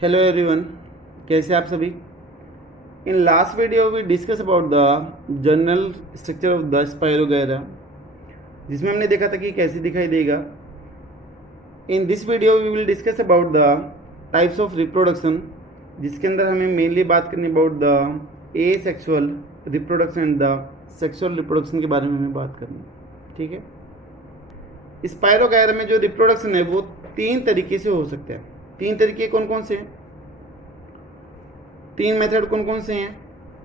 Hello everyone, कैसे आप सभी। In last video we discuss about the general structure of the spirogyra, जिसमें हमने देखा था कि कैसे दिखाई देगा। In this video we will discuss about the types of reproduction, जिसके अंदर हमें मेनली बात करनी about the asexual reproduction and the sexual reproduction के बारे में हमें बात करनी है। ठीक है। स्पायरोगैरा में जो रिप्रोडक्शन है वो तीन तरीके से हो सकता है। तीन तरीके कौन कौन से हैं? तीन मेथड कौन कौन से हैं?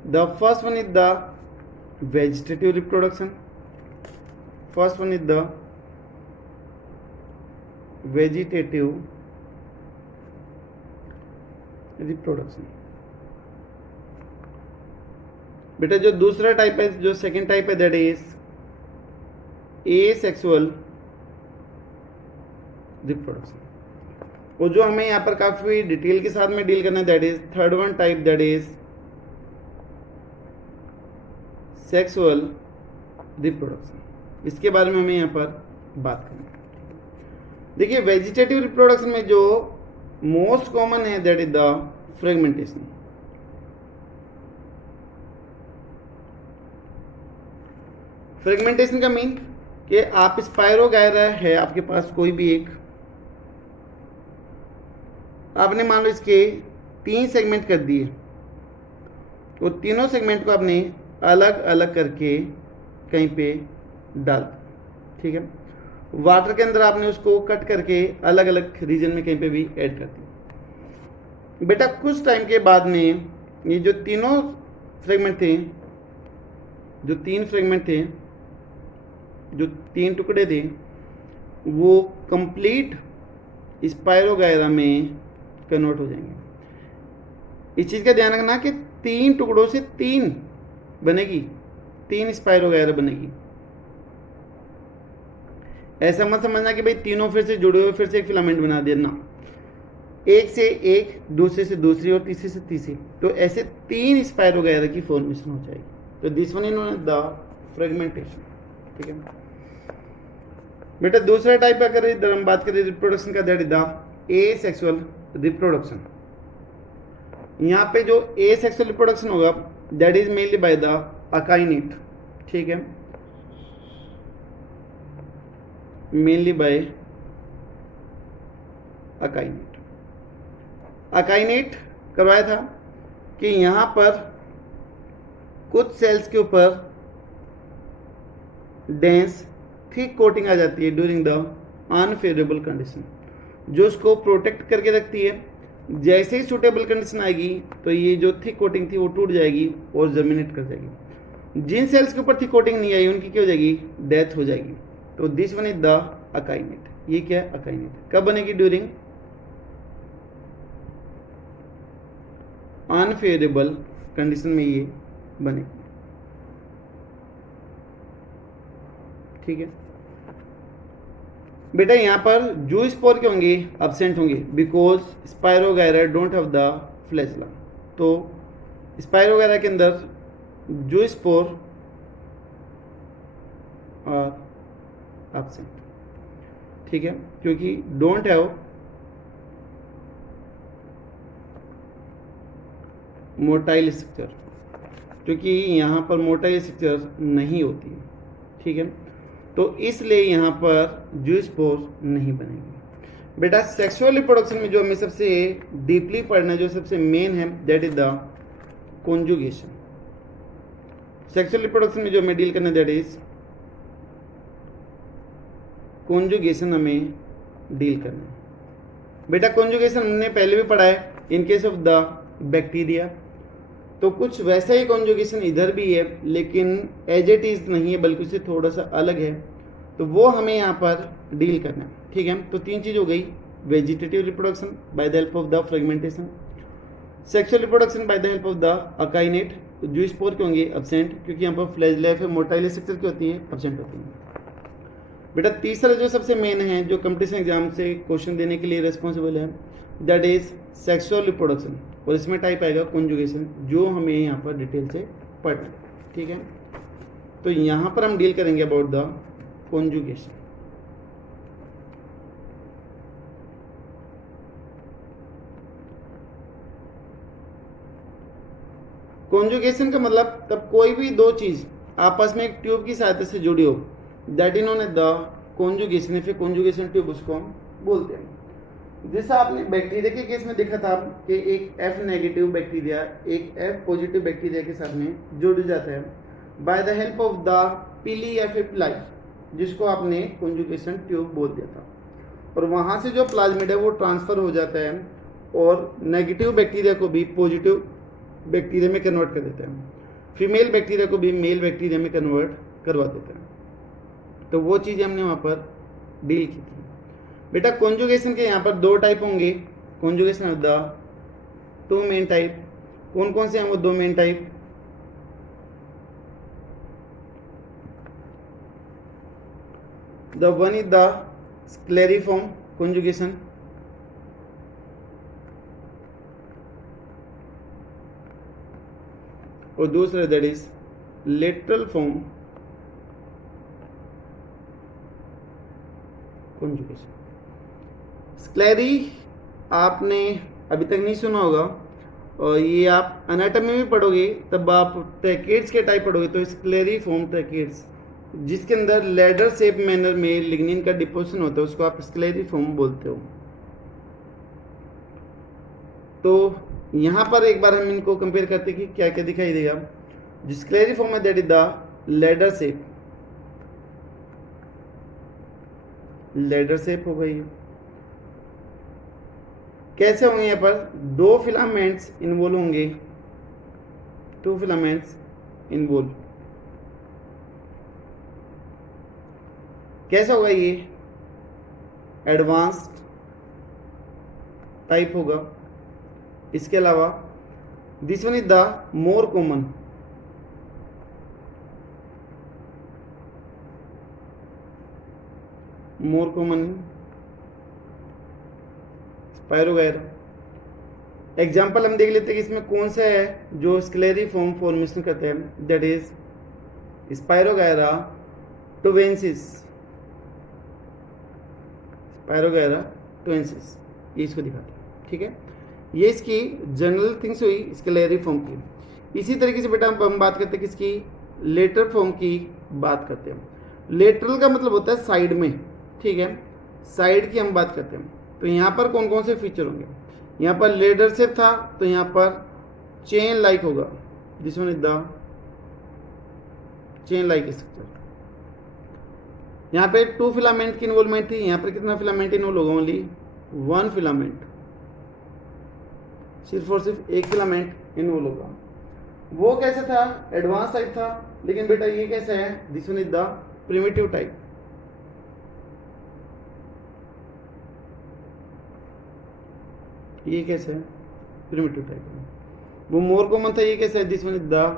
The first one is the vegetative reproduction. First one is the vegetative reproduction. बेटा जो दूसरा टाइप है, जो सेकेंड टाइप है, दैट इज एसेक्सुअल रिप्रोडक्शन। वो जो हमें यहाँ पर काफी डिटेल के साथ में डील करना है, that is third one type, that is sexual reproduction. इसके बारे में हमें यहाँ पर बात करनी है। देखिए, वेजिटेटिव रिप्रोडक्शन में जो मोस्ट कॉमन है that is the fragmentation. Fragmentation का मीन कि आप स्पायरोगैरा है आपके पास कोई भी एक, आपने मान लो इसके तीन सेगमेंट कर दिए, तो तीनों सेगमेंट को आपने अलग अलग करके कहीं पे डाल, ठीक है। वाटर के अंदर आपने उसको कट करके अलग अलग रीजन में कहीं पे भी ऐड कर दिया। बेटा कुछ टाइम के बाद में ये जो तीनों फ्रेगमेंट थे, जो तीन फ्रेगमेंट थे, जो तीन टुकड़े थे, वो कंप्लीट स्पायरोगैरा में कन्वर्ट हो जाएंगे। इस चीज का ध्यान रखना कि तीन टुकड़ों से तीन बनेगी, तीन स्पायरोगैरा बनेगी। ऐसा मत समझना कि भाई तीनों फिर से जुड़े हुए फिर से एक फिलामेंट बना दिया ना। एक से एक, दूसरे से दूसरी और तीसरे से तीसरी, तो ऐसे तीन स्पायरोगैरा की फॉर्मेशन हो जाएगी। तो this one is the fragmentation. ठीक है बेटा। दूसरा टाइप अगर इधर हम बात करें रिप्रोडक्शन का, that is the asexual reproduction. यहाँ पे जो एसेक्सुअल रिप्रोडक्शन होगा that is mainly by the akinete. ठीक है, मेनली बाय अकाइनेट। अकाइनेट करवाया था कि यहां पर कुछ सेल्स के ऊपर डेंस थिक कोटिंग आ जाती है ड्यूरिंग द अनफेवरेबल कंडीशन, जो उसको प्रोटेक्ट करके रखती है। जैसे ही सुटेबल कंडीशन आएगी तो ये जो थिक कोटिंग थी वो टूट जाएगी और जर्मिनेट कर जाएगी। जिन सेल्स के ऊपर थिक कोटिंग नहीं आई उनकी क्या हो जाएगी? डेथ हो जाएगी। तो दिस वन इज द अकाइनेट। ये क्या है? अकाइनेट। कब बनेगी? ड्यूरिंग अनफेवरेबल कंडीशन में ये बनेगी। ठीक है बेटा। यहां पर जो स्पोर के होंगे एब्सेंट होंगे because spirogyra don't have the flagella. तो स्पायरोगैरा के अंदर जो स्पोर आर एब्सेंट। ठीक है, क्योंकि डोंट हैव मोटाइल स्ट्रक्चर, क्योंकि यहां पर मोटाइल स्ट्रक्चर नहीं होती है। ठीक है, तो इसलिए यहाँ पर जू स्पोर नहीं बनेगी। बेटा सेक्सुअल रिप्रोडक्शन में जो हमें सबसे डीपली पढ़ना है, जो सबसे मेन है, that is the conjugation. Sexual reproduction में जो हमें डील करना है दैट इज कॉन्जुगेशन, हमें डील करना है। बेटा कॉन्जुगेशन हमने पहले भी पढ़ा है in case of the bacteria. तो कुछ वैसा ही कॉन्जुगेशन इधर भी है, लेकिन एज इट इज नहीं है, बल्कि उससे थोड़ा सा अलग है। तो वो हमें यहाँ पर डील करना है। ठीक है, तो तीन चीज हो गई। Vegetative reproduction by the help of the fragmentation, sexual reproduction by the help of the akinete, जो स्पोर के होंगे एब्सेंट, क्योंकि यहाँ पर फ्लैजेला है, मोटाइल स्ट्रक्चर की होती है, एब्सेंट होती है। बेटा तीसरा जो सबसे मेन है, जो कंपटीशन एग्जाम से क्वेश्चन देने के लिए रेस्पॉन्सिबल है, दैट इज सेक्सुअल रिप्रोडक्शन। और इसमें टाइप आएगा कॉन्जुगेशन, जो हमें यहाँ पर डिटेल से पढ़ना है। ठीक है, तो यहाँ पर हम डील करेंगे अबाउट द कॉन्जुगेशन। कॉन्जुगेशन का मतलब तब कोई भी दो चीज आपस में एक ट्यूब की सहायता से जुड़ी हो, दैट इन्होंने द कॉन्जुगेशन या फिर कॉन्जुगेशन ट्यूब उसको हम बोलते हैं। जैसा आपने बैक्टीरिया के केस में देखा था कि एक F नेगेटिव बैक्टीरिया एक F पॉजिटिव बैक्टीरिया के साथ में जुड़ जाता है bye the help of the पिली या फिर पिलाई, जिसको आपने कॉन्जुगेशन ट्यूब बोल दिया था। और वहाँ से जो प्लाज्मिड है वो ट्रांसफर हो जाता है और नेगेटिव बैक्टीरिया को भी पॉजिटिव बैक्टीरिया में कन्वर्ट कर देता है, फीमेल बैक्टीरिया को भी मेल बैक्टीरिया में कन्वर्ट करवा देता है। तो वो चीज़ें हमने वहाँ पर डील की थी। बेटा कॉन्जुगेशन के यहाँ पर दो टाइप होंगे, conjugation of the two main type. कौन कौन से हैं वो दो main type? The one is the scalariform conjugation, और दूसरा that is lateral form conjugation. स्क्लेरी आपने अभी तक नहीं सुना होगा, और ये आप एनाटॉमी में पढ़ोगे तब आप ट्रैकेट्स के टाइप पढ़ोगे तो स्क्लेरी फॉर्म ट्रैकेट्स, जिसके अंदर लेडर शेप मैनर में लिग्निन का डिपोजिशन होता है, उसको आप स्क्लेरी फॉर्म बोलते हो। तो यहाँ पर एक बार हम इनको कंपेयर करते हैं कि क्या क्या दिखाई देगा। जो स्क्लेरी फॉर्म है that is the ladder shape हो गई। कैसे होंगे? यहाँ पर दो फिलामेंट्स इन्वॉल्व होंगे, टू फिलामेंट्स इन्वॉल्व। कैसा होगा? ये एडवांस्ड टाइप होगा। इसके अलावा this one is the more common, spirogyra. Example हम देख लेते हैं कि इसमें कौन सा है जो स्क्लेरी फॉर्म फॉर्मेशन करते हैं, दैट इज स्पायरोगायरा टुवेंसिस, स्पायरोगायरा टुवेंसिस, ये इसको दिखाते हैं। ठीक है, ये इसकी जनरल थिंग्स हुई स्क्लेरी फॉर्म की। इसी तरीके से बेटा हम बात करते हैं किसकी? लेटरल फॉर्म की बात करते हैं। लेटरल का मतलब होता है साइड में, ठीक है, साइड की हम बात करते हैं। तो यहाँ पर कौन कौन से फीचर होंगे? यहाँ पर लेडर शेप था तो यहाँ पर चेन लाइक होगा, this one is the chain like structure. यहाँ पे टू फिलामेंट की इन्वॉल्वमेंट थी, यहाँ पर कितना फिलामेंट इन्वॉल्व होगा? ओनली वन फिलामेंट, सिर्फ और सिर्फ एक फिलामेंट इन्वॉल्व होगा। वो कैसा था? एडवांस टाइप था। लेकिन बेटा ये कैसा है? This one is the primitive type. ये कैसा है? Primitive type. वो मोर कॉमन था, ये कैसा है? This one is the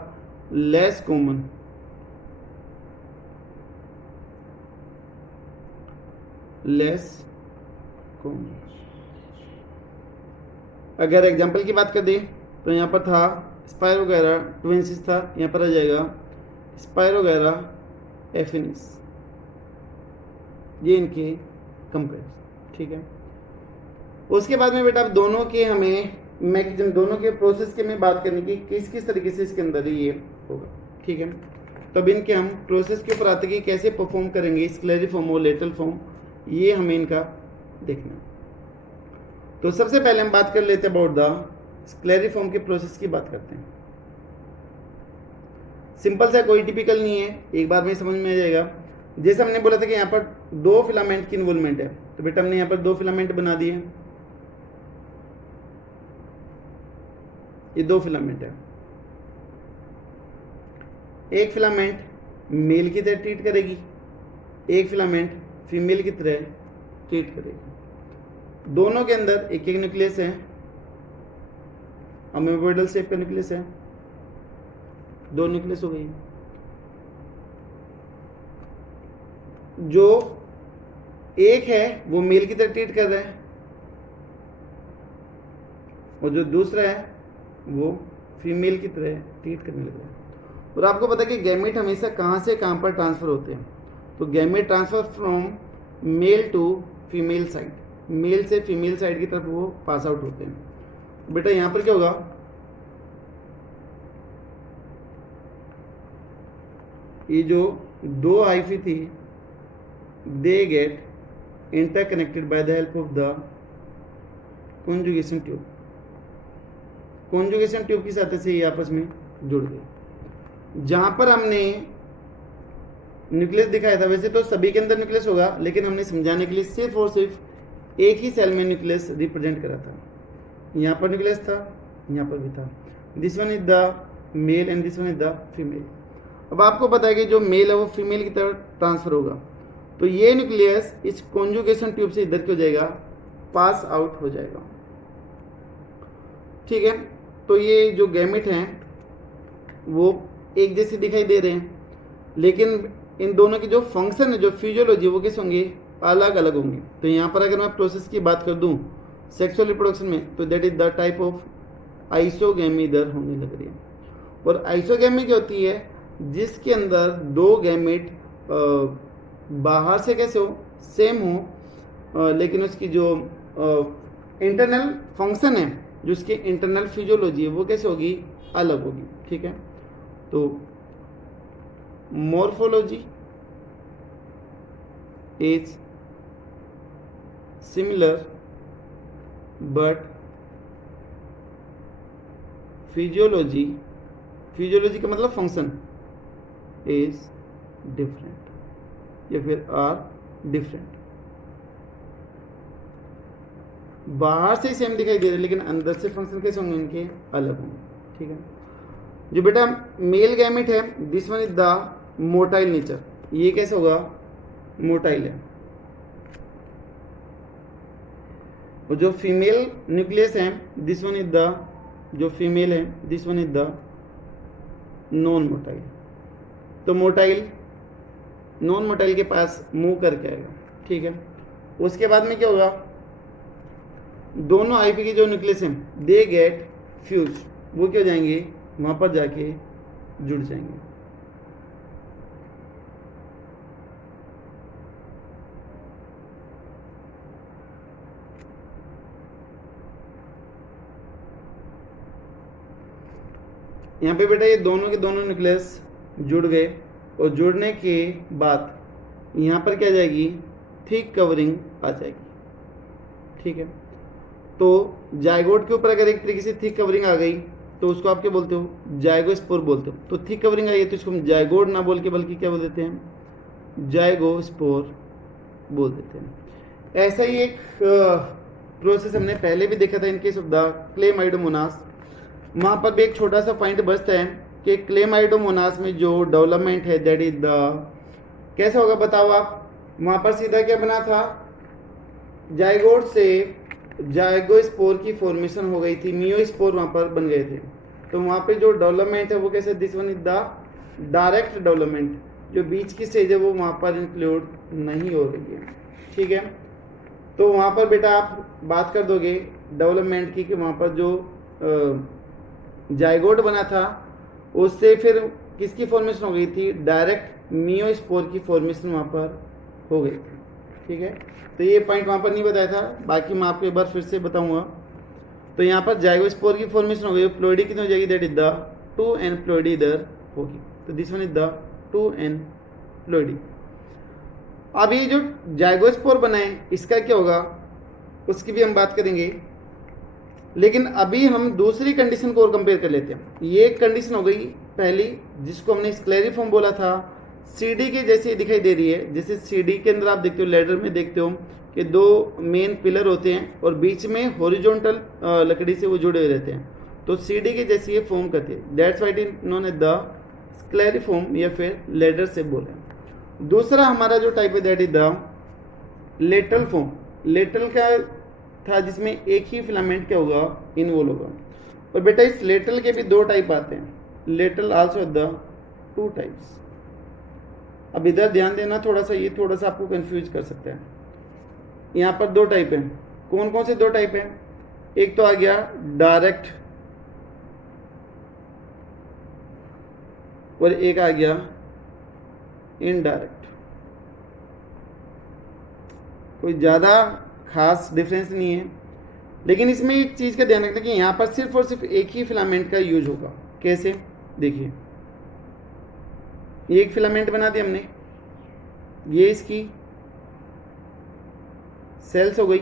less common, less common. अगर एग्जाम्पल की बात कर दें तो यहाँ पर था स्पायरोगायरा टुवेंसिस था, यहाँ पर आ जाएगा स्पायरोगायरा एफिनिस। ये इनके कंपेयर। ठीक है, उसके बाद में बेटा अब दोनों के हमें मैकेनिज्म, दोनों के प्रोसेस के में बात करने की किस किस तरीके से इसके अंदर ये होगा। ठीक है, तो अब इनके हम प्रोसेस के ऊपर आते कि कैसे परफॉर्म करेंगे स्क्लेरी फॉर्म और लेटरल फॉर्म, ये हमें इनका देखना। तो सबसे पहले हम बात कर लेते हैं अबाउट द स्क्लेरी फॉर्म के प्रोसेस की बात करते हैं। सिंपल सा, कोई टिपिकल नहीं है, एक बार में समझ में आ जाएगा। जैसे हमने बोला था कि यहाँ पर दो फिलामेंट की इन्वॉल्वमेंट है, तो बेटा हमने यहाँ पर दो फिलामेंट बना दिए। ये दो फिलामेंट है, एक फिलामेंट मेल की तरह ट्रीट करेगी, एक फिलामेंट फीमेल की तरह ट्रीट करेगी। दोनों के अंदर एक एक न्यूक्लियस है, अमीबोइडल शेप का न्यूक्लियस है, दो न्यूक्लियस हो गई। जो एक है वो मेल की तरह ट्रीट कर रहा है और जो दूसरा है वो फीमेल की तरह ट्रीट करने लगा है। और आपको पता है कि गैमेट हमेशा कहाँ से कहाँ पर ट्रांसफर होते हैं, तो gamete transfer from male to female side, male से फीमेल साइड की तरफ वो पास आउट होते हैं। बेटा यहाँ पर क्या होगा? ये जो दो हाइफी थी they get interconnected bye the help of the conjugation tube. Conjugation tube की सहायता से ये आपस में जुड़ गए। जहां पर हमने न्यूक्लियस दिखाया था, वैसे तो सभी के अंदर न्यूक्लियस होगा, लेकिन हमने समझाने के लिए सिर्फ और सिर्फ एक ही सेल में न्यूक्लियस रिप्रेजेंट करा था। यहाँ पर न्यूक्लियस था, यहाँ पर भी था। This one is the male and this one is the female. अब आपको पता है कि जो मेल है वो फीमेल की तरफ ट्रांसफर होगा, तो ये न्यूक्लियस इस कॉन्जुगेशन ट्यूब से इधर क्यों जाएगा, पास आउट हो जाएगा। ठीक है, तो ये जो गैमेट हैं वो एक जैसे दिखाई दे रहे हैं, लेकिन इन दोनों की जो फंक्शन है, जो फिजियोलॉजी, वो कैसे होंगे, अलग अलग होंगे। तो यहाँ पर अगर मैं प्रोसेस की बात कर दूं सेक्सुअल रिप्रोडक्शन में, तो that is the type of isogamy इधर होने लग रही है। और आइसोगैमी क्या होती है, जिसके अंदर दो गैमेट बाहर से कैसे हो, सेम हो, लेकिन उसकी जो इंटरनल फंक्शन है, जो उसकी इंटरनल फिजियोलॉजी है, वो कैसे होगी, अलग होगी। ठीक है, तो morphology is similar but physiology, physiology का मतलब फंक्शन, इज डिफरेंट या फिर आर डिफरेंट। बाहर से सेम दिखाई दे रहे, लेकिन अंदर से फंक्शन कैसे होंगे, इनके अलग होंगे। ठीक है, जो बेटा मेल गैमेट है, this one is the motile nature, ये कैसे होगा, मोटाइल है। और जो फीमेल न्यूक्लियस है, दिस वन इज द, जो फीमेल है, this one is the non motile. तो मोटाइल नॉन मोटाइल के पास मूव करके आएगा। ठीक है, उसके बाद में क्या होगा, दोनों आईपी के जो न्यूक्लियस हैं दे गेट फ्यूज, वो क्या हो जाएंगे, वहां पर जाके जुड़ जाएंगे। यहाँ पे बेटा ये दोनों के दोनों न्यूक्लियस जुड़ गए, और जुड़ने के बाद यहाँ पर क्या जाएगी, थिक कवरिंग आ जाएगी। ठीक है, तो जायगोट के ऊपर अगर एक तरीके से थिक कवरिंग आ गई तो उसको आप क्या बोलते हो, जायगोस्पोर बोलते हो। तो थिक कवरिंग आई है तो इसको हम जायगोट ना बोल के बल्कि क्या बोल देते हैं, जायगोस्पोर बोल देते हैं। ऐसा ही एक प्रोसेस हमने पहले भी देखा था in case of the Chlamydomonas. वहाँ पर भी एक छोटा सा पॉइंट बचता है कि क्लेमाइडोमोनास में जो डेवलपमेंट है दैट इज द, कैसा होगा बताओ आप, वहाँ पर सीधा क्या बना था, जायगोट से जायगोस्पोर की फॉर्मेशन हो गई थी, मियोस्पोर वहाँ पर बन गए थे। तो वहाँ पे जो डेवलपमेंट है वो कैसे, this one is the direct development, जो बीच की स्टेज है वो वहाँ पर इंक्लूड नहीं हो रही है। ठीक है, तो वहाँ पर बेटा आप बात कर दोगे डेवलपमेंट की कि वहाँ पर जो जायगोट बना था उससे फिर किसकी फॉर्मेशन हो गई थी, डायरेक्ट मियोस्पोर की फॉर्मेशन वहाँ पर हो गई थी। ठीक है, तो ये पॉइंट वहाँ पर नहीं बताया था, बाकी मैं आपको एक बार फिर से बताऊंगा। तो यहाँ पर जाइगोस्पोर की फॉर्मेशन हो गई, प्लोइडी कितनी हो जाएगी, that is the 2n ploidy इधर होगी। तो this one is the 2n ploidy. अब ये जो जाइगोस्पोर बनाए इसका क्या होगा उसकी भी हम बात करेंगे, लेकिन अभी हम दूसरी कंडीशन को और कंपेयर कर लेते हैं। ये कंडीशन हो गई पहली, जिसको हमने स्क्लेरिफॉर्म बोला था, सीडी के जैसे दिखाई दे रही है। जैसे सीडी के अंदर आप देखते हो, लेडर में देखते हो कि दो मेन पिलर होते हैं और बीच में हॉरिजॉन्टल लकड़ी से वो जुड़े हुए रहते हैं, तो सीडी के जैसे ये फॉर्म करते हैं। That's why it is known as the scalariform या फिर लेडर से बोले। दूसरा हमारा जो टाइप है that is the lateral form. Lateral का था जिसमें एक ही फिलामेंट क्या होगा, इन्वॉल्व होगा। और बेटा इस लेटरल के भी दो टाइप आते हैं, लेटरल आल्सो द 2 टाइप्स। अब इधर ध्यान देना थोड़ा सा, ये थोड़ा सा आपको कंफ्यूज कर सकता है। यहाँ पर 2 टाइप हैं। कौन कौन से 2 टाइप हैं? एक तो आ गया डायरेक्ट और एक आ गया इनडायरेक्ट। कोई ज़्यादा खास डिफरेंस नहीं है, लेकिन इसमें एक चीज़ का ध्यान रखना कि यहाँ पर सिर्फ और सिर्फ एक ही फिलामेंट का यूज होगा। कैसे? देखिए, ये एक फिलामेंट बना दिया हमने, ये इसकी सेल्स हो गई।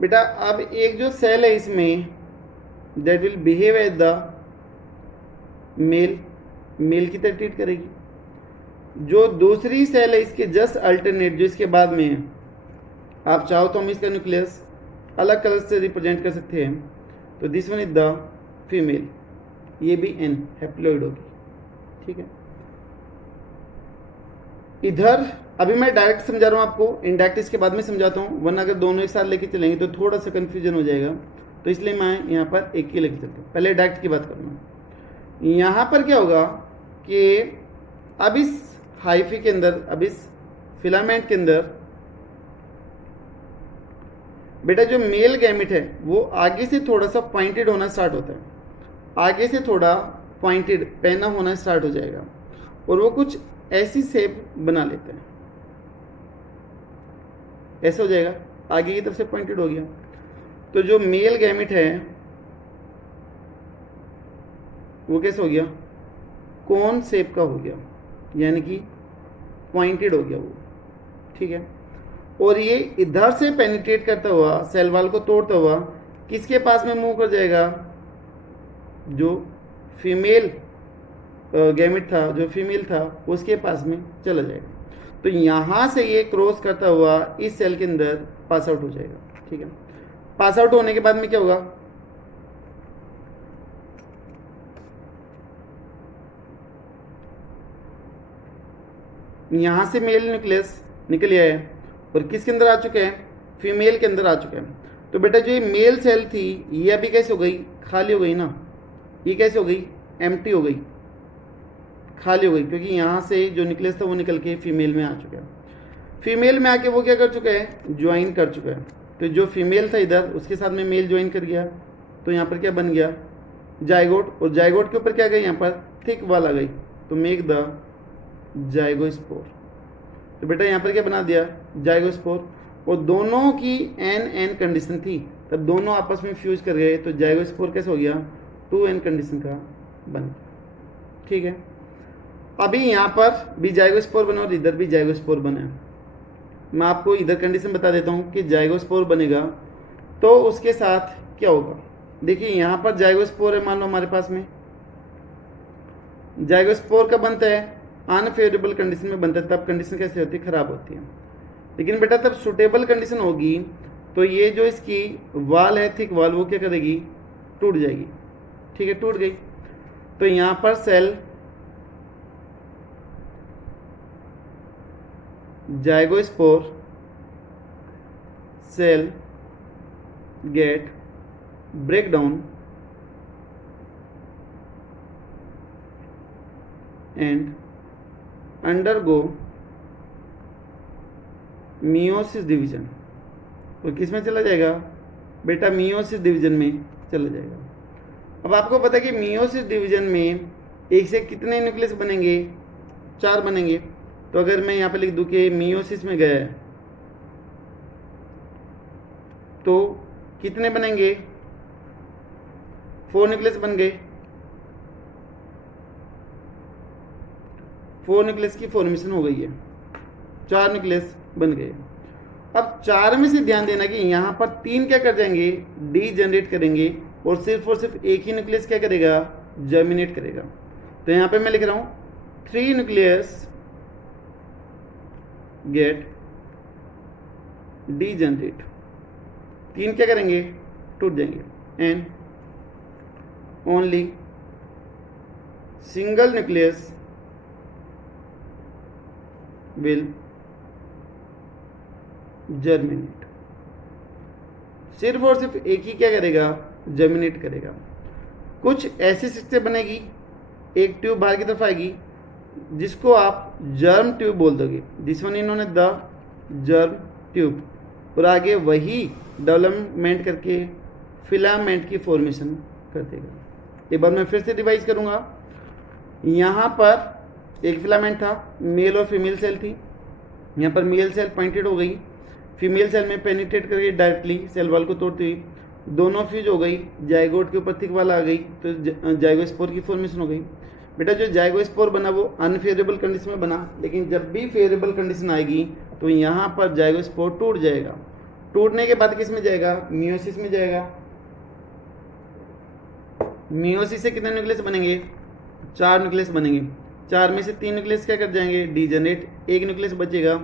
बेटा अब एक जो सेल है इसमें that will behave as the male की तरह ट्रीट करेगी। जो दूसरी सेल है इसके जस्ट अल्टरनेट, जो इसके बाद में है, आप चाहो तो हम इसका न्यूक्लियस अलग कलर से रिप्रेजेंट कर सकते हैं। तो this one is the female, ये भी एन हैप्लॉइड होगी, ठीक है। इधर अभी मैं डायरेक्ट समझा रहा हूँ आपको, इनडायरेक्ट इसके बाद में समझाता हूँ, वरना अगर दोनों एक साथ लेके चलेंगे तो थोड़ा सा कंफ्यूजन हो जाएगा, तो इसलिए मैं यहाँ पर एक ही लेके चलता हूँ। पहले डायरेक्ट की बात करूँगा। यहाँ पर क्या होगा कि अब इस हाइफी के अंदर, अब इस फिलामेंट के अंदर बेटा जो मेल गैमेट है वो आगे से थोड़ा सा पॉइंटेड होना स्टार्ट होता है, आगे से थोड़ा पॉइंटेड पैना होना स्टार्ट हो जाएगा और वो कुछ ऐसी शेप बना लेते हैं, ऐसा हो जाएगा, आगे की तरफ से पॉइंटेड हो गया। तो जो मेल गैमेट है वो कैसे हो गया, कोन शेप का हो गया, यानी कि पॉइंटेड हो गया वो, ठीक है। और ये इधर से पेनिट्रेट करता हुआ, सेल वॉल को तोड़ता हुआ किसके पास में मूव कर जाएगा, जो फीमेल गैमेट था, जो फीमेल था उसके पास में चला जाएगा। तो यहाँ से ये क्रॉस करता हुआ इस सेल के अंदर पास आउट हो जाएगा, ठीक है। पास आउट होने के बाद में क्या होगा, यहाँ से मेल न्यूक्लियस निकल आया है और किसके अंदर आ चुके हैं, फीमेल के अंदर आ चुके हैं। तो बेटा जो ये मेल सेल थी ये अभी कैसे हो गई, खाली हो गई ना, ये कैसे हो गई, एम्प्टी हो गई, खाली हो गई, क्योंकि यहाँ से जो न्यूक्लियस था वो निकल के फीमेल में आ चुका है। फीमेल में आके वो क्या कर चुका है, ज्वाइन कर चुका है। तो जो फीमेल था इधर उसके साथ में मेल ज्वाइन कर गया, तो यहाँ पर क्या बन गया, जाइगोट, और जाइगोट के ऊपर क्या गई, यहाँ पर थिक वाल आ गई, तो मेक द जाइगोस्पोर। तो बेटा यहाँ पर क्या बना दिया, जाइगोस्पोर, और दोनों की एन कंडीशन थी, तब दोनों आपस में फ्यूज कर गए, तो जाइगोस्पोर कैसे हो गया, 2n कंडीशन का बन, ठीक है। अभी यहाँ पर भी जाइगोस्पोर बना और इधर भी जाइगोस्पोर बना। मैं आपको इधर कंडीशन बता देता हूँ कि जाइगोस्पोर बनेगा तो उसके साथ क्या होगा। देखिए यहाँ पर जाइगोस्पोर है, मान लो हमारे पास में, जाइगोस्पोर का बनता है अनफेवरेबल कंडीशन में बनता है, तब कंडीशन कैसे होती है, खराब होती है। लेकिन बेटा तब सुटेबल कंडीशन होगी तो ये जो इसकी वाल है, थिक वाल, वो क्या करेगी, टूट जाएगी, ठीक है, टूट गई। तो यहाँ पर cell zygospore cell get break down and undergo meiosis division. तो किस में चला जाएगा बेटा, मियोसिस डिवीजन में चला जाएगा। अब आपको पता है कि मियोसिस डिवीजन में एक से कितने न्यूक्लियस बनेंगे, 4 बनेंगे। तो अगर मैं यहाँ पे लिख दूं कि मियोसिस में गया है तो कितने बनेंगे, 4 न्यूक्लियस बन गए, 4 न्यूक्लियस की फॉर्मेशन हो गई है, 4 न्यूक्लियस बन गए। अब 4 में से ध्यान देना कि यहाँ पर 3 क्या कर जाएंगे, डी जनरेट करेंगे, और सिर्फ एक ही न्यूक्लियस क्या करेगा, जर्मिनेट करेगा। तो यहाँ पे मैं लिख रहा हूँ 3 न्यूक्लियस गेट डी जनरेट, 3 क्या करेंगे, टूट जाएंगे, and only single nucleus will germinate. सिर्फ और सिर्फ एक ही क्या करेगा, जर्मिनेट करेगा। कुछ ऐसी स्ट्रक्चर बनेगी, एक ट्यूब बाहर की तरफ आएगी जिसको आप जर्म ट्यूब बोल दोगे, दिस वन इन्होंने द जर्म ट्यूब, और आगे वही डेवलपमेंट करके फिलामेंट की फॉर्मेशन कर देगा। एक बार मैं फिर से रिवाइज करूंगा। यहाँ पर एक फिलामेंट था, मेल और फीमेल सेल थी, यहाँ पर मेल सेल पॉइंटेड हो गई, फीमेल सेल में पेनिट्रेट करके डायरेक्टली सेल वॉल को तोड़ती हुई दोनों फ्यूज हो गई, जाइगोट के ऊपर थिक वाल आ गई, तो जाइगोस्पोर की फॉर्मेशन हो गई। बेटा जो जाइगोस्पोर बना वो अनफेवरेबल कंडीशन में बना, लेकिन जब भी फेवरेबल कंडीशन आएगी तो यहाँ पर जाइगोस्पोर टूट जाएगा। टूटने के बाद किस में जाएगा? मियोसिस में जाएगा। मियोसिस से कितने न्यूक्लियस बनेंगे? 4 न्यूक्लियस बनेंगे। 4 में से 3 न्यूक्लियस क्या कर जाएंगे? डीजनरेट, 1 न्यूक्लियस बचेगा।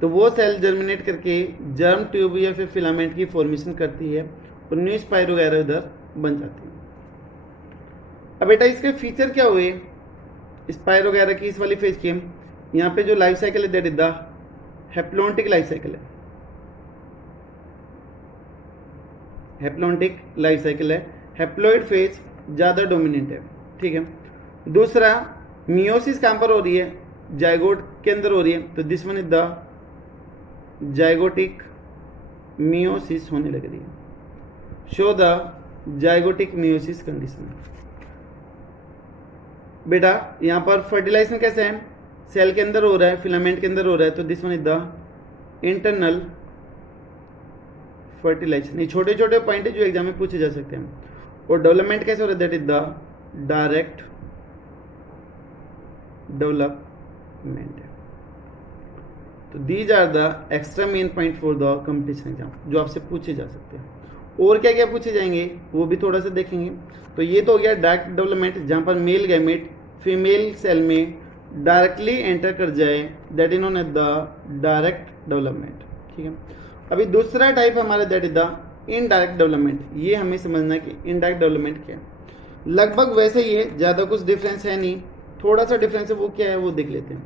तो वो सेल जर्मिनेट करके जर्म ट्यूब या फिर फिलामेंट की फॉर्मेशन करती है और न्यू स्पाइरो वगैरह उधर बन जाती है। अब बेटा इसके फीचर क्या हुए स्पाइरो वगैरह की इस वाली फेज के? यहाँ पे जो लाइफ साइकिल है that is the haplontic life cycle है। हैप्लोन्टिक लाइफ साइकिल है, हैप्लोइड फेज ज़्यादा डोमिनेंट है। ठीक है। दूसरा मियोसिस कहाँ पर हो रही है? जाइगोट के अंदर हो रही है, तो this one is the zygotic meiosis होने लग रही है। Show the zygotic meiosis condition. बेटा यहाँ पर फर्टिलाइजेशन कैसे है? सेल के अंदर हो रहा है, फिलामेंट के अंदर हो रहा है, तो this one is the internal fertilisation. ये छोटे छोटे पॉइंट है जो एग्जाम में पूछे जा सकते हैं। और डेवलपमेंट कैसे हो रहा है? That is the direct development. तो these are the extra main point for the competition exam जो आपसे पूछे जा सकते हैं। और क्या क्या पूछे जाएंगे वो भी थोड़ा सा देखेंगे। तो ये तो हो गया डायरेक्ट डेवलपमेंट, जहाँ पर मेल गैमेट फीमेल सेल में डायरेक्टली एंटर कर जाए, that is known as the direct development. ठीक है। अभी दूसरा टाइप हमारा that is the indirect development. ये हमें समझना कि इनडायरेक्ट डेवलपमेंट क्या है। लगभग वैसे ही है, ज़्यादा कुछ डिफरेंस है नहीं, थोड़ा सा डिफरेंस है, वो क्या है वो देख लेते हैं।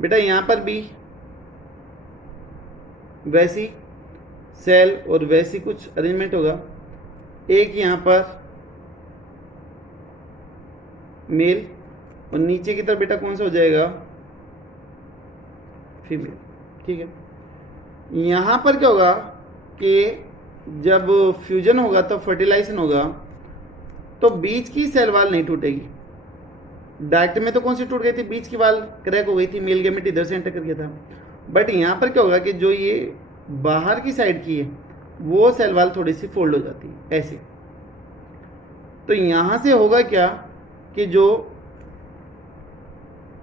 बेटा यहाँ पर भी वैसी सेल और वैसी कुछ अरेंजमेंट होगा। एक यहाँ पर मेल और नीचे की तरफ बेटा कौन सा हो जाएगा? फीमेल। ठीक है। यहाँ पर क्या होगा कि जब फ्यूजन होगा तो फर्टिलाइजेशन होगा तो बीच की सेल वाल नहीं टूटेगी। डायरेक्ट में तो कौन सी टूट गई थी? बीच की वाल क्रैक हो गई थी, मेल गैमेट इधर से एंटर कर गया था। बट यहाँ पर क्या होगा कि जो ये बाहर की साइड की है वो सेल वाल थोड़ी सी फोल्ड हो जाती है ऐसे। तो यहाँ से होगा क्या कि जो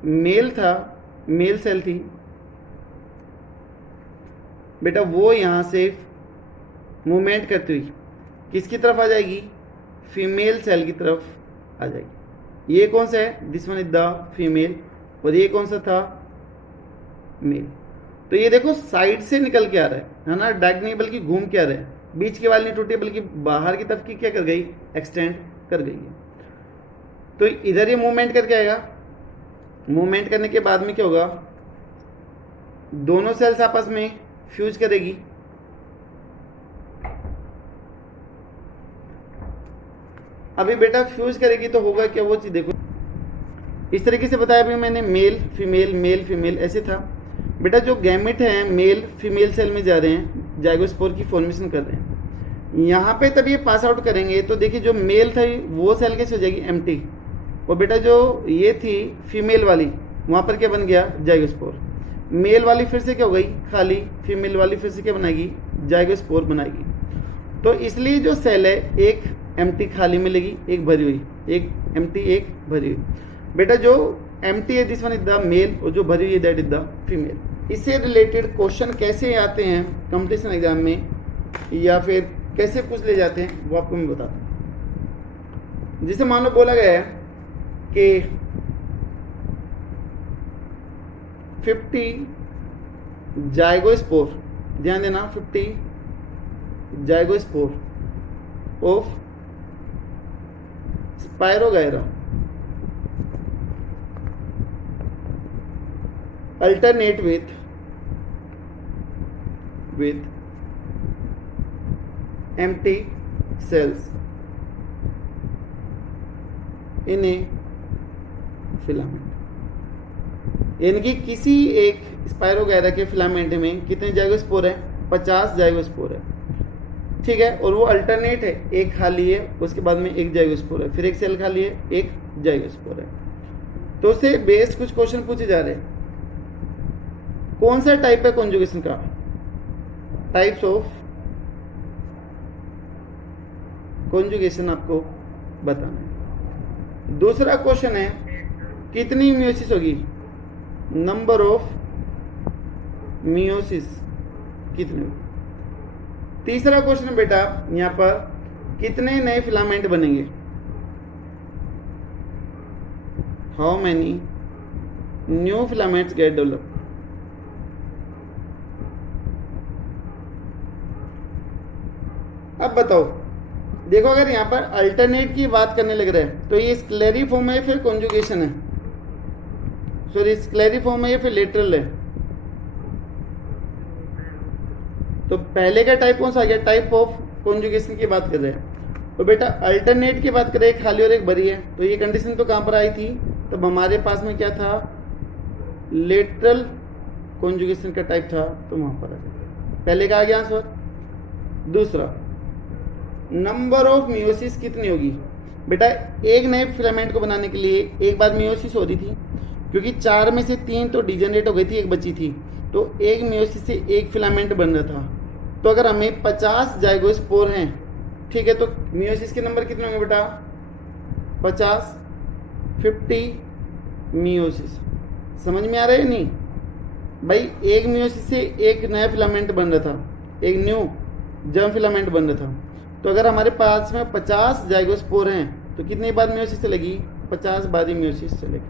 मेल था, मेल सेल थी बेटा, वो यहाँ से मूवमेंट करती हुई किसकी तरफ आ जाएगी? फीमेल सेल की तरफ आ जाएगी। ये कौन सा है? This one is the female. और ये कौन सा था? मेल। तो ये देखो साइड से निकल के आ रहा है ना, डायरेक्ट नहीं बल्कि घूम के आ रहा है। बीच के वाल नहीं टूटे बल्कि बाहर की तरफ की क्या कर गई? एक्सटेंड कर गई है। तो इधर ये मूवमेंट करके आएगा। मूवमेंट करने के बाद में क्या होगा? दोनों सेल्स आपस में फ्यूज करेगी। अभी बेटा फ्यूज करेगी तो होगा क्या वो चीज देखो। इस तरीके से बताया अभी मैंने, मेल फीमेल ऐसे था। बेटा जो गैमेट हैं मेल फीमेल सेल में जा रहे हैं, जाइगोस्पोर की फॉर्मेशन कर रहे हैं। यहाँ पे तब ये पास आउट करेंगे तो देखिए जो मेल था वो सेल कैसे हो जाएगी? एम्प्टी। और बेटा जो ये थी फीमेल वाली, वहाँ पर क्या बन गया? जाइगोस्पोर। मेल वाली फिर से क्या हो गई? खाली। फीमेल वाली फिर से क्या बनाएगी? जाइगोस्पोर बनाएगी। तो इसलिए जो सेल है एक एम्प्टी खाली मिलेगी, एक भरी हुई, एक एम्प्टी एक भरी हुई। बेटा जो एम्प्टी है this one is the male और जो भरी हुई है दैट इज द फीमेल। इससे रिलेटेड क्वेश्चन कैसे आते हैं कंपटीशन एग्जाम में या फिर कैसे पूछ ले जाते हैं वो आपको मैं बताता हूँ। जिसे मान लो बोला गया है कि 50 जाइगोस्पोर, ध्यान देना, 50 zygospore of spirogyra alternate with empty cells in a filament। यानी कि किसी एक स्पाइरोगायरा के फिलामेंट में कितने जाइगोस्पोर है? 50 जाइगोस्पोर है। ठीक है। और वो अल्टरनेट है, एक खाली है उसके बाद में एक जाइगोस्पोर है, फिर एक सेल खाली है, एक जाइगोस्पोर है। तो उससे बेस्ड कुछ क्वेश्चन पूछे जा रहे हैं। कौन सा टाइप है कॉन्जुगेशन का? टाइप्स ऑफ कॉन्जुगेशन आपको बताना है। दूसरा क्वेश्चन है कितनी मियोसिस होगी, नंबर ऑफ मियोसिस कितने होगी। तीसरा क्वेश्चन है बेटा यहाँ पर कितने नए फिलामेंट बनेंगे, how many new filaments get develop. अब बताओ, देखो अगर यहाँ पर अल्टरनेट की बात करने लग रहा है तो ये स्क्लेरिफॉर्म है फिर कॉन्जुगेशन है, सॉरी स्क्लेरिफॉर्म है या फिर लेटरल है। तो पहले का टाइप कौन सा आ गया, टाइप ऑफ कॉन्जुगेशन की बात कर रहे हैं। तो बेटा अल्टरनेट की बात करें, एक खाली और एक भरी है, तो ये कंडीशन तो कहाँ पर आई थी, तब हमारे पास में क्या था, लेटरल कॉन्जुगेशन का टाइप था, तो वहां पर आ गया। पहले का आ गया आंसर। दूसरा नंबर ऑफ मियोसिस कितनी होगी, बेटा एक नए फिलामेंट को बनाने के लिए एक बार मियोसिस हो रही थी, क्योंकि 4 में से 3 तो डिजेनरेट हो गई थी, एक बची थी, तो एक मियोसिस से एक फिलामेंट बन रहा था। तो अगर हमें 50 जाइगोस्पोर हैं, ठीक है, तो मियोसिस के नंबर कितने होंगे बेटा, 50, 50 मियोसिस। समझ में आ रहा है नहीं भाई, एक मियोसिस से एक नया फिलामेंट बन रहा था, एक न्यू जर्म फिलामेंट बन रहा था। तो अगर हमारे पास में 50 जाइगोस्पोर हैं तो कितनी बार मियोसिस चलेगी, 50 बार ही मियोसिस चलेगी।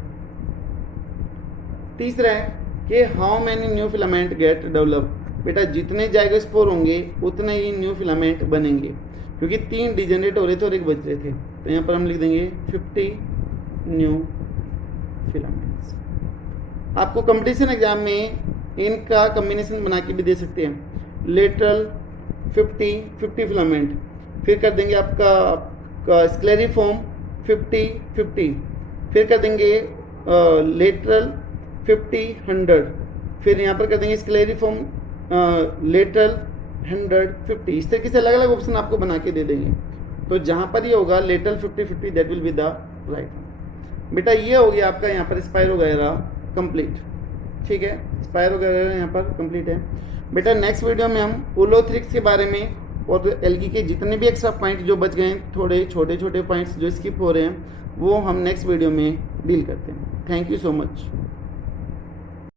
तीसरा है कि how many new filament get develop, बेटा जितने जाइगोस्पोर होंगे उतने ही न्यू फिलामेंट बनेंगे, क्योंकि 3 डिजेनरेट हो रहे थे और एक बच रहे थे। तो यहाँ पर हम लिख देंगे 50 न्यू फिलामेंट्स। आपको कंपटीशन एग्जाम में इनका कॉम्बिनेशन बना के भी दे सकते हैं, लेटरल 50 फिलामेंट, फिर कर देंगे आपका स्क्लेरिफॉर्म 50, फिर कर देंगे लेटरल 50, फिर यहाँ पर कर देंगे स्क्लेरिफॉर्म लेटरल 150। इस तरीके से अलग अलग ऑप्शन आपको बना के दे देंगे। तो जहाँ पर ये होगा lateral 50 that will be the right. बेटा ये हो गया आपका यहाँ पर स्पाइरो वगैरह कंप्लीट, ठीक है, स्पाइरो वगैरह यहाँ पर कंप्लीट है। बेटा नेक्स्ट वीडियो में हम उलोथ्रिक्स के बारे में और एल्गी के जितने भी एक्स्ट्रा पॉइंट जो बच गए हैं, थोड़े छोटे छोटे पॉइंट्स जो स्किप हो रहे हैं, वो हम नेक्स्ट वीडियो में डील करते हैं। Thank you so much.